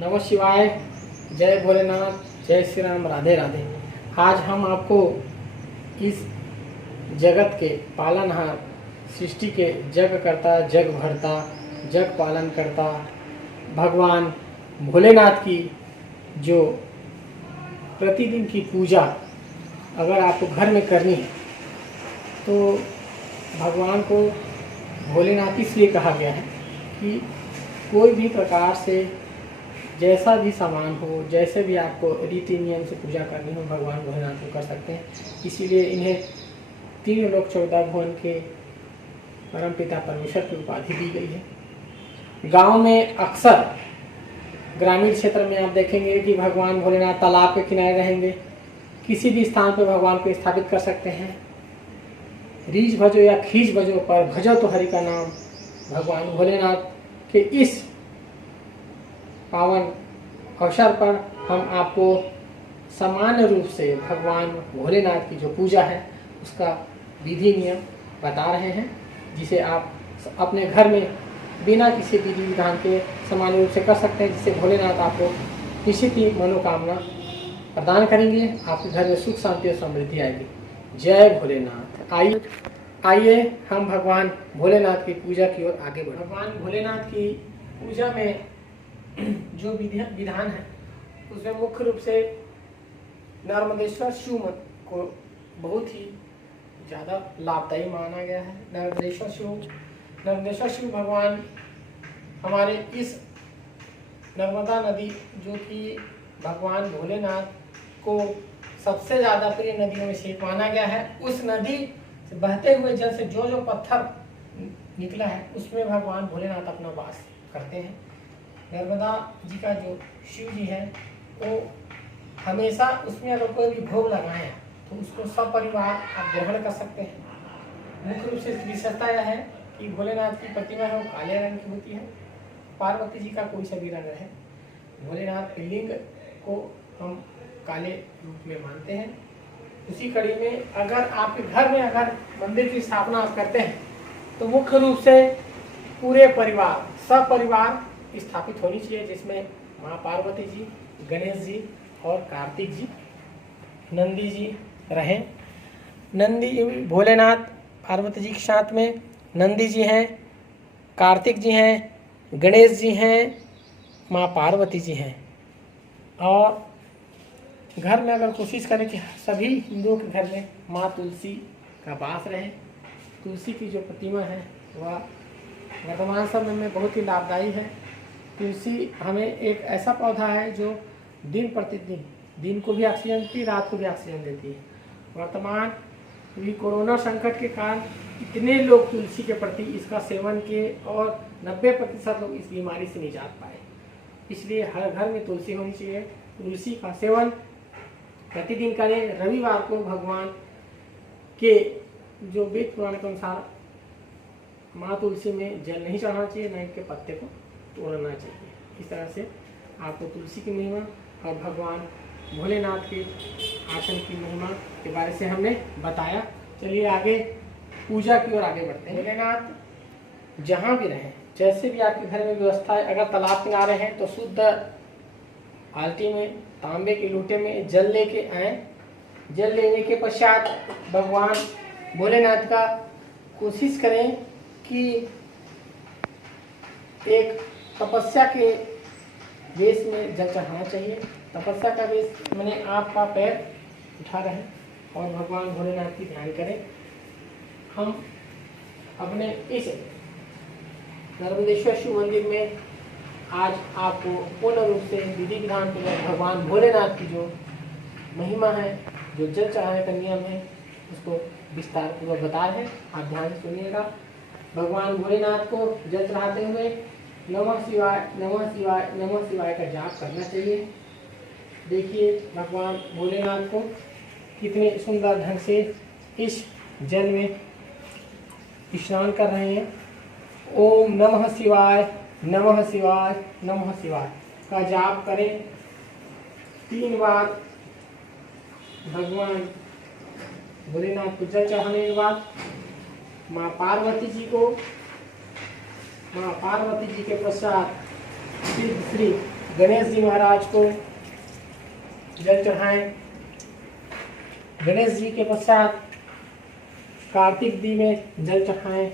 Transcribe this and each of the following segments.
नमः शिवाय, जय भोलेनाथ, जय श्री राम, राधे राधे। आज हम आपको इस जगत के पालनहार, सृष्टि के जग करता, जग भरता, जग पालन करता भगवान भोलेनाथ की जो प्रतिदिन की पूजा अगर आपको घर में करनी है तो भगवान को भोलेनाथ इसलिए कहा गया है कि कोई भी प्रकार से जैसा भी सामान हो, जैसे भी आपको रीति नियम से पूजा करनी हो, भगवान भोलेनाथ को कर सकते हैं। इसीलिए इन्हें 3 लोक 14 भुवन के परमपिता परमेश्वर की उपाधि दी गई है। गांव में अक्सर ग्रामीण क्षेत्र में आप देखेंगे कि भगवान भोलेनाथ तालाब के किनारे रहेंगे, किसी भी स्थान पर भगवान को स्थापित कर सकते हैं। रीछ भजो या खींच भजो पर भजो तो हरि का नाम। भगवान भोलेनाथ के इस पावन अवसर पर हम आपको सामान्य रूप से भगवान भोलेनाथ की जो पूजा है उसका विधि नियम बता रहे हैं, जिसे आप अपने घर में बिना किसी विधि विधान के सामान्य रूप से कर सकते हैं, जिससे भोलेनाथ आपको निश्चित ही मनोकामना प्रदान करेंगे। आपके घर में सुख शांति और समृद्धि आएगी। जय भोलेनाथ। आइए हम भगवान भोलेनाथ की पूजा की ओर आगे बढ़ें। भगवान भोलेनाथ की पूजा में जो विधान है उसमें मुख्य रूप से नर्मदेश्वर शिव को बहुत ही ज़्यादा लाभदायी माना गया है। नर्मदेश्वर शिव भगवान हमारे इस नर्मदा नदी, जो कि भगवान भोलेनाथ को सबसे ज़्यादा प्रिय नदियों में से एक माना गया है, उस नदी से बहते हुए जल से जो जो पत्थर निकला है उसमें भगवान भोलेनाथ अपना वास करते हैं। नर्मदा जी का जो शिव जी है वो हमेशा उसमें अगर कोई भी भोग लगाएं तो उसको सपरिवार आप ग्रहण कर सकते हैं। मुख्य रूप से विशेषता यह है कि भोलेनाथ की प्रतिमा है वो काले रंग की होती है, पार्वती जी का कोई सा भी रंग है। भोलेनाथ के लिंग को हम काले रूप में मानते हैं। उसी कड़ी में अगर आपके घर में अगर मंदिर की स्थापना आप करते हैं तो मुख्य रूप से पूरे परिवार सपरिवार स्थापित होनी चाहिए, जिसमें माँ पार्वती जी, गणेश जी और कार्तिक जी, नंदी जी रहें। नंदी भोलेनाथ पार्वती जी के साथ में नंदी जी हैं, कार्तिक जी हैं, गणेश जी हैं, माँ पार्वती जी हैं। और घर में अगर कोशिश करें कि सभी हिंदुओं के घर में माँ तुलसी का वास रहे। तुलसी की जो प्रतिमा है वह वर्तमान समय में बहुत ही लाभदायी है। तुलसी हमें एक ऐसा पौधा है जो दिन प्रतिदिन दिन को भी ऑक्सीजन देती है, रात को भी ऑक्सीजन देती है। वर्तमान भी कोरोना संकट के कारण इतने लोग तुलसी के प्रति इसका सेवन किए और 90% लोग इस बीमारी से निजात पाए। इसलिए हर घर में तुलसी होनी चाहिए। तुलसी का सेवन प्रतिदिन करें। रविवार को भगवान के जो वेद पुराण के अनुसार माँ तुलसी में जल नहीं चढ़ाना चाहिए, न इनके पत्ते को तोड़ना चाहिए। इस तरह से आपको तुलसी की महिमा और भगवान भोलेनाथ के आसन की महिमा के बारे से हमने बताया। चलिए आगे पूजा की ओर आगे बढ़ते हैं। भोलेनाथ जहाँ भी रहें, जैसे भी आपके घर में व्यवस्था है, अगर तालाब किनारे हैं तो शुद्ध बाल्टी में, तांबे के लोटे में जल लेके आए। जल लेने के पश्चात भगवान भोलेनाथ का कोशिश करें कि एक तपस्या के वेश में जल चढ़ाना चाहिए। तपस्या का वेश मैंने आपका पैर उठा रहे और भगवान भोलेनाथ की ध्यान करें। हम अपने इस नर्मदेश्वर शिव मंदिर में आज आपको पूर्ण रूप से विधि विधान के लिए भगवान भोलेनाथ की जो महिमा है, जो जल चढ़ाने का नियम है, उसको विस्तार पूर्वक बता रहे हैं। आप ध्यान से सुनिएगा। भगवान भोलेनाथ को जल चढ़ाते हुए नमः शिवाय नमः शिवाय नमः शिवाय का जाप करना चाहिए। देखिए भगवान भोलेनाथ को कितने सुंदर ढंग से इस जल में स्नान कर रहे हैं। ओम नमः शिवाय नमः शिवाय नमः शिवाय का जाप करें 3 बार। भगवान भोलेनाथ को जल चढ़ाने के बाद माँ पार्वती जी के पश्चात श्री गणेश जी महाराज को जल चढ़ाएं। गणेश जी के पश्चात कार्तिक जी में जल चढ़ाएं।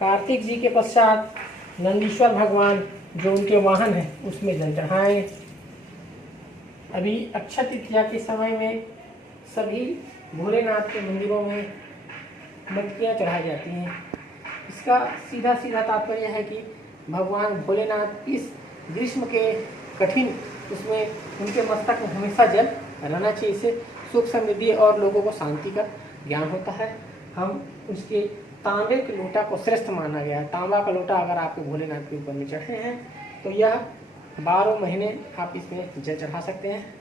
कार्तिक जी के पश्चात नंदीश्वर भगवान जो उनके वाहन है उसमें जल चढ़ाएं। अभी अक्षय तृतीया के समय में सभी भोलेनाथ के मंदिरों में मटकियाँ चढ़ाई जाती हैं। इसका सीधा सीधा तात्पर्य है कि भगवान भोलेनाथ इस ग्रीष्म के कठिन उसमें उनके मस्तक में हमेशा जल रहना चाहिए। इससे सुख समृद्धि और लोगों को शांति का ज्ञान होता है। हम उसके तांबे के लोटा को श्रेष्ठ माना गया है। तांबा का लोटा अगर आपके भोलेनाथ के ऊपर में चढ़े हैं तो यह 12 महीने आप इसमें जल चढ़ा सकते हैं।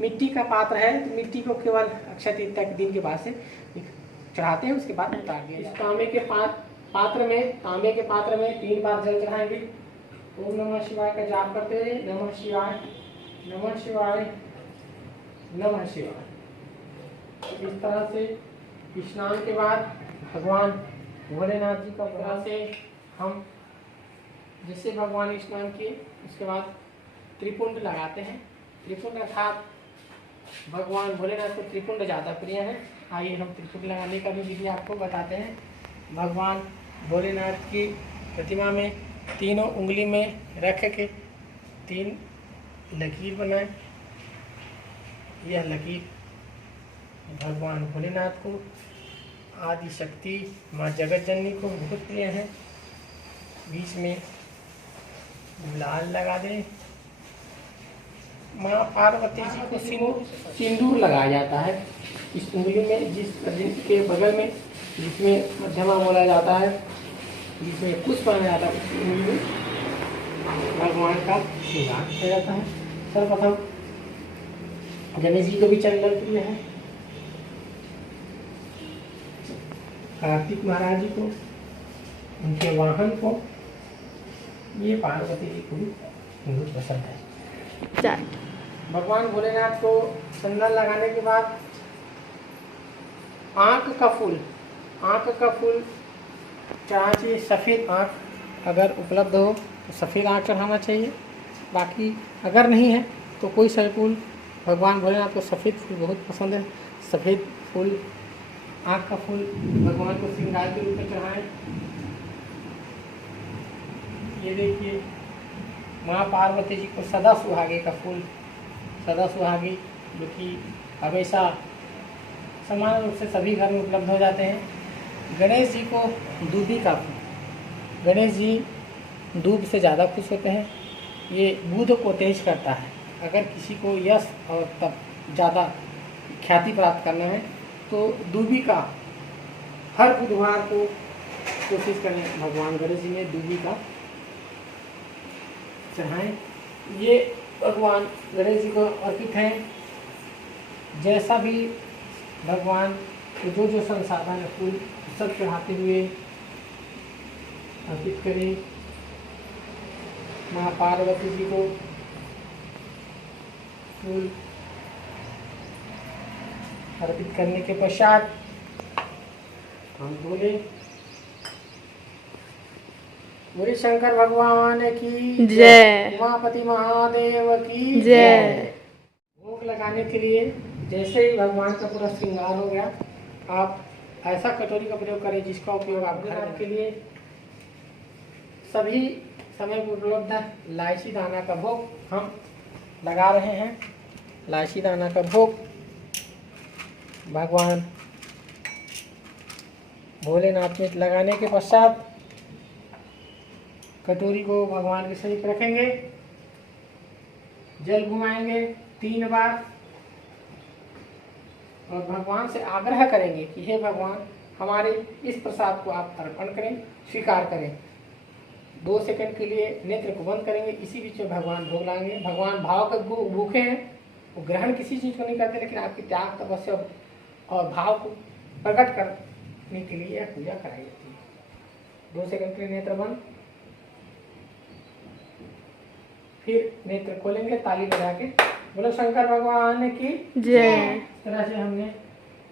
मिट्टी का पात्र है तो मिट्टी को केवल अक्षय तृतीया के दिन के बाद से चढ़ाते हैं, उसके बाद उतार दिया। इस तांबे के पात्र में 3 बार जल चढ़ाएंगे। ओम नमः शिवाय का जाप करते हुए नमः शिवाय नमः शिवाय नमः शिवाय। इस तरह से स्नान के बाद भगवान भोलेनाथ जी का तरह से हम जैसे भगवान स्नान किए उसके बाद त्रिपुंड लगाते हैं। त्रिपुंड अर्थात भगवान भोलेनाथ को त्रिपुंड ज़्यादा प्रिय है। आइए हम त्रिपुंड लगाने का भी विधि आपको बताते हैं। भगवान भोलेनाथ की प्रतिमा में तीनों उंगली में रख के 3 लकीर बनाएं। यह लकीर भगवान भोलेनाथ को, आदि शक्ति माँ जगत जननी को बहुत प्रिय है। बीच में लाल लगा दें। माँ पार्वती जी को सिंदूर लगाया जाता है इस उंगली में, जिसके बगल में जिसमें मध्यमा बोला जाता है, जिसमें पुष्प बना जाता है, उस उंगली में भगवान का श्रृंगार किया जाता है। सर्वप्रथम गणेश जी को भी चंदन प्रिय है। कार्तिक महाराज जी को, उनके वाहन को, ये पार्वती जी को भी बहुत पसंद है। भगवान भोलेनाथ को चंदन लगाने के बाद आँख का फूल चढ़ाना चाहिए। सफ़ेद आँख अगर उपलब्ध हो तो सफ़ेद आँख चढ़ाना चाहिए। बाकी अगर नहीं है तो कोई सा फूल, भगवान भोलेनाथ को सफ़ेद फूल बहुत पसंद है। सफ़ेद फूल, आँख का फूल भगवान को श्रृंगार के रूप में चढ़ाएं। ये देखिए माँ पार्वती जी को सदा सुहागे का फूल, सदा सुहागी, जो कि हमेशा समान रूप से सभी घर में उपलब्ध हो जाते हैं। गणेश जी को दूबी का फूल, गणेश जी दूब से ज़्यादा खुश होते हैं। ये बुध को तेज करता है। अगर किसी को यश और तब ज़्यादा ख्याति प्राप्त करना है तो दूबी का हर बुधवार को कोशिश करें। भगवान गणेश जी ने दूबी का चढ़ाएं। ये भगवान गणेश जी को अर्पित हैं। जैसा भी भगवान को जो संसाधन है फूल सब चढ़ाते हुए अर्पित करें। माँ पार्वती जी को फूल अर्पित करने के पश्चात हम बोले बोले शंकर भगवान की जय, उमापति महादेव की जय। भोग लगाने के लिए जैसे ही भगवान का पूरा श्रृंगार हो गया, आप ऐसा कटोरी का प्रयोग करें जिसका उपयोग आप घर के लिए सभी समय में उपलब्ध है। इलायची दाना का भोग हम लगा रहे हैं। इलायची दाना का भोग भगवान भोलेनाथ में लगाने के पश्चात कटोरी को भगवान के समीप रखेंगे। जल घुमाएंगे 3 बार और भगवान से आग्रह करेंगे कि हे भगवान, हमारे इस प्रसाद को आप अर्पण करें, स्वीकार करें। 2 सेकंड के लिए नेत्र को बंद करेंगे। इसी बीच में भगवान भोग लाएंगे। भगवान भाव के भूखे हैं, वो ग्रहण किसी चीज़ को नहीं करते, लेकिन आपकी त्याग तपस्या और भाव को प्रकट करने के लिए यह पूजा कराई जाती है। 2 सेकंड के लिए नेत्र बंद, फिर नेत्र खोलेंगे ताली बजा के। बोलो शंकर भगवान की जय। इस तरह से हमने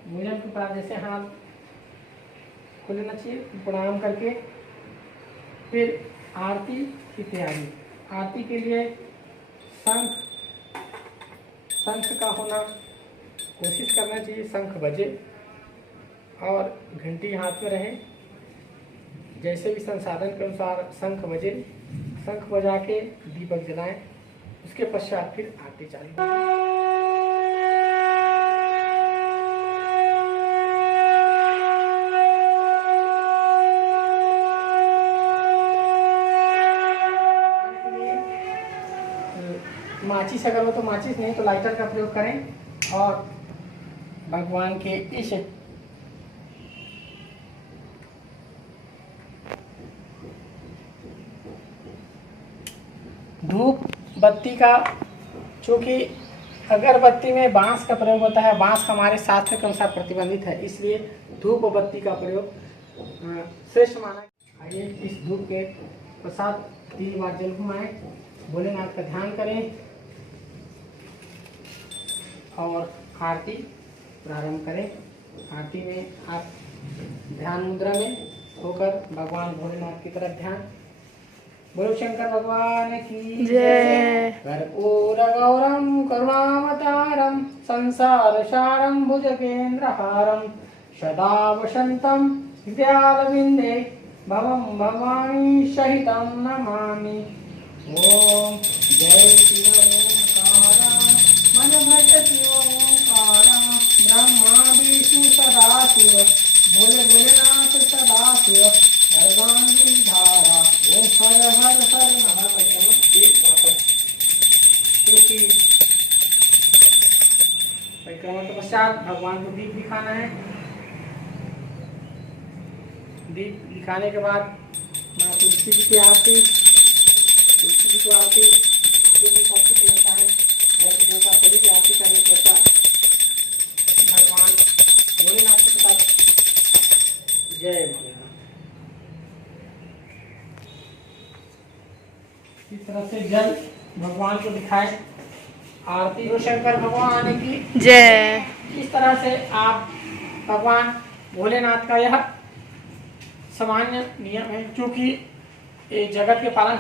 भोजन के बाद जैसे हाथ खोल लेना चाहिए, प्रणाम करके फिर आरती की तैयारी। आरती के लिए शंख शंख का होना कोशिश करना चाहिए, शंख बजे और घंटी हाथ में रहे। जैसे भी संसाधन के अनुसार शंख बजे, शंख बजा के दीपक जलाएं, उसके पश्चात फिर आरती चालू। माचिस अगर हो तो माचिस, नहीं तो लाइटर का प्रयोग करें और भगवान के इस धूप बत्ती का, चूँकि अगरबत्ती में बांस का प्रयोग होता है, बांस हमारे शास्त्र के अनुसार प्रतिबंधित है, इसलिए धूप बत्ती का प्रयोग श्रेष्ठ माना। आइए इस धूप के प्रसाद 3 बार जल घुमाएं, भोलेनाथ का ध्यान करें और आरती प्रारंभ करें। आरती में आप ध्यान मुद्रा में होकर भगवान भोलेनाथ की तरफ ध्यान। बोलो शंकर भगवान की जय। कर्पूर गौरम करुणावतारम संसार सारम भुजगेन्द्रहारम सदा वसंतम हृदयारविंदे भवम भवानी सहितं नमामि। ओम जय शिव ओंकारा मन भज शिव ओंकारा ब्रह्मा विष्णु सदा शिव भोले भोलेनाथ सदा शिव सर्वांगी धारा ओम हर हर हर महापरिक्रमा। क्योंकि परिक्रमा के पश्चात भगवान को दीप दिखाना है। दीप दिखाने के बाद माँ तुलसी जी की आरती, तुलसी जी को आरती, जो भी भक्ति देवता है घर के देवता सभी की आरती करने के पश्चात भगवान भोलेनाथ के साथ जय भोलेनाथ। इस तरह से जल भगवान को दिखाए। आरती तो शंकर भगवान की जय। इस तरह से आप भगवान भोलेनाथ का यह सामान्य नियम है, क्योंकि ये जगत के पालन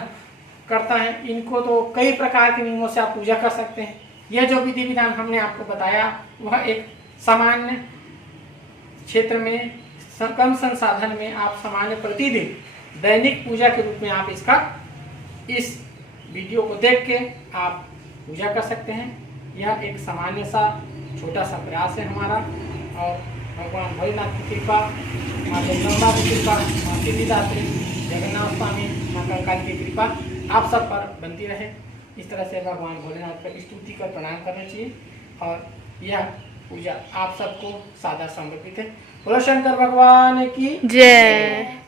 करता है, इनको तो कई प्रकार के नियमों से आप पूजा कर सकते हैं। यह जो विधि विधान हमने आपको बताया वह एक सामान्य क्षेत्र में कम संसाधन में आप सामान्य प्रतिदिन दैनिक पूजा के रूप में आप इस वीडियो को देख के आप पूजा कर सकते हैं। यह एक सामान्य सा छोटा सा प्रयास है हमारा, और भगवान भोलेनाथ की कृपा, माँ जगदम्बा की कृपा, माँ सिद्धिदात्री, जगन्नाथ स्वामी, माँ कंकाली की कृपा आप सब पर बनती रहे। इस तरह से भगवान भोलेनाथ का स्तुति कर प्रणाम करना चाहिए, और यह पूजा आप सबको सादा समर्पित है। बोलो शंकर भगवान की जय।